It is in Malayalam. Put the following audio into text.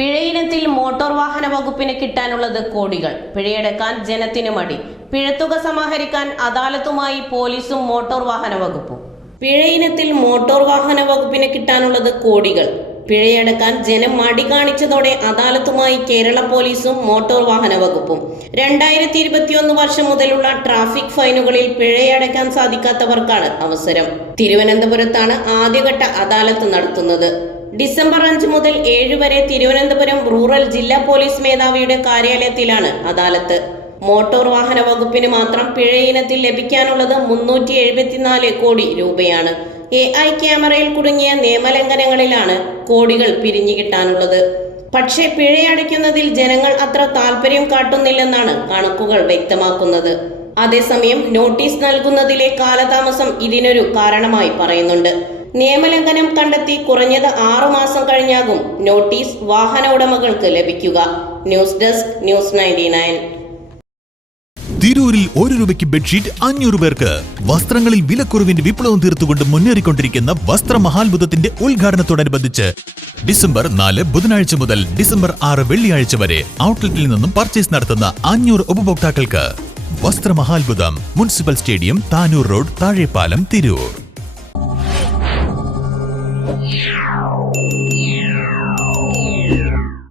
പിഴയിനത്തിൽ മോട്ടോർ വാഹന വകുപ്പിന് കിട്ടാനുള്ളത് കോടികൾ. പിഴയടക്കാൻ ജനത്തിന് മടി. പിഴത്തുക സമാഹരിക്കാൻ അദാലത്തുമായി പോലീസും മോട്ടോർ വാഹന വകുപ്പും. പിഴയിനത്തിൽ മോട്ടോർ വാഹന വകുപ്പിന് കിട്ടാനുള്ളത് കോടികൾ. പിഴയടക്കാൻ ജനം മടി കാണിച്ചതോടെ അദാലത്തുമായി കേരള പോലീസും മോട്ടോർ വാഹന വകുപ്പും. രണ്ടായിരത്തി ഇരുപത്തിയൊന്ന് വർഷം മുതലുള്ള ട്രാഫിക് ഫൈനുകളിൽ പിഴയടക്കാൻ സാധിക്കാത്തവർക്കാണ് അവസരം. തിരുവനന്തപുരത്താണ് ആദ്യഘട്ട അദാലത്ത് നടത്തുന്നത്. ഡിസംബർ അഞ്ച് മുതൽ ഏഴ് വരെ തിരുവനന്തപുരം റൂറൽ ജില്ലാ പോലീസ് മേധാവിയുടെ കാര്യാലയത്തിലാണ് അദാലത്ത്. മോട്ടോർ വാഹന വകുപ്പിന് മാത്രം പിഴ ഇനത്തിൽ ലഭിക്കാനുള്ളത് മുന്നൂറ്റി എഴുപത്തിനാല് കോടി രൂപയാണ്. എ ഐ ക്യാമറയിൽ കുടുങ്ങിയ നിയമലംഘനങ്ങളിലാണ് കോടികൾ പിരിഞ്ഞു കിട്ടാനുള്ളത്. പക്ഷേ പിഴയടയ്ക്കുന്നതിൽ ജനങ്ങൾ അത്ര താല്പര്യം കാട്ടുന്നില്ലെന്നാണ് കണക്കുകൾ വ്യക്തമാക്കുന്നത്. അതേസമയം നോട്ടീസ് നൽകുന്നതിലെ കാലതാമസം ഇതിനൊരു കാരണമായി പറയുന്നുണ്ട്. നിയമലംഘനം കണ്ടെത്തി കുറഞ്ഞത് ആറു മാസം കഴിഞ്ഞാകും നോട്ടീസ് വാഹന ഉടമകൾക്ക് ലഭിക്കുക. News desk news ninety nine. തിരൂരിൽ ഒരു രൂപയ്ക്ക് ബെഡ്ഷീറ്റ് അഞ്ഞൂറ് പേർക്ക്. വസ്ത്രങ്ങളിൽ വിലക്കുറവിന്റെ വിപ്ലവം തീർത്തുകൊണ്ട് മുന്നേറിക്കൊണ്ടിരിക്കുന്ന വസ്ത്ര മഹാത്ഭുതത്തിന്റെ ഉദ്ഘാടനത്തോടനുബന്ധിച്ച് ഡിസംബർ നാല് ബുധനാഴ്ച മുതൽ ഡിസംബർ ആറ് വെള്ളിയാഴ്ച വരെ ഔട്ട്ലെറ്റിൽ നിന്നും പർച്ചേസ് നടത്തുന്ന അഞ്ഞൂറ് ഉപഭോക്താക്കൾക്ക് വസ്ത്രമഹാത്ഭുതം municipal stadium Tanur road Thazhepalam Tirur. Ciao.